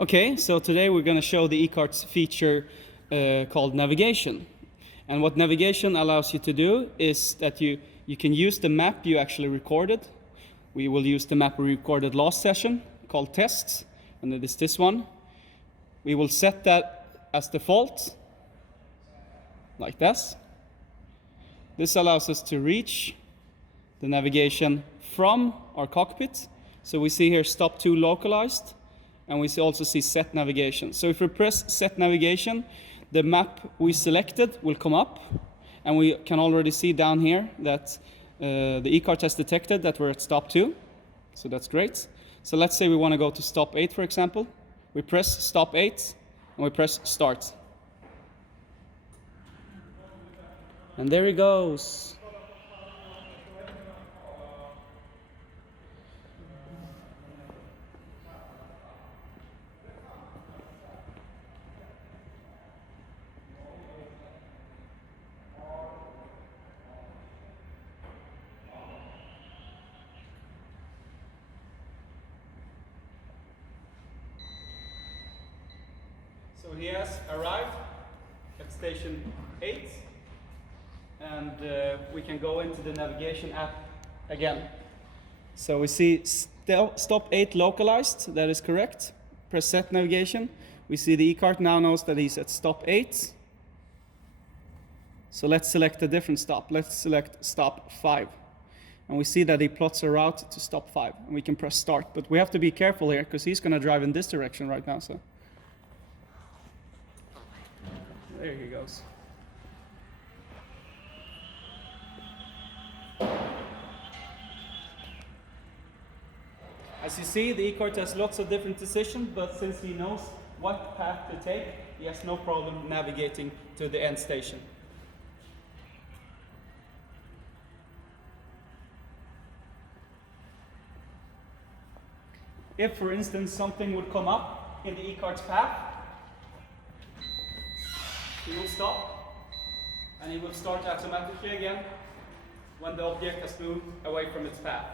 Okay, so today we're going to show the eCart's feature called navigation. And what navigation allows you to do is that you can use the map you actually recorded. We will use the map we recorded last session called tests, and it is this one. We will set that as default, like this. This allows us to reach the navigation from our cockpit. So we see here stop to localized, and we also see set navigation. So if we press set navigation, the map we selected will come up, and we can already see down here that the eCart has detected that we're at stop 2. So that's great. So let's say we want to go to stop 8, for example. We press stop 8, and we press start. And there he goes. So he has arrived at station 8, and we can go into the navigation app again. So we see stop 8 localized, that is correct. Press set navigation. We see the eCart now knows that he's at stop 8. So let's select a different stop. Let's select stop 5. And we see that he plots a route to stop 5. And we can press start, but we have to be careful here because he's going to drive in this direction right now. So there he goes. As you see, the eCart has lots of different decisions, but since he knows what path to take, he has no problem navigating to the end station. If, for instance, something would come up in the eCart's path, he will stop, and he will start automatically again when the object has moved away from its path.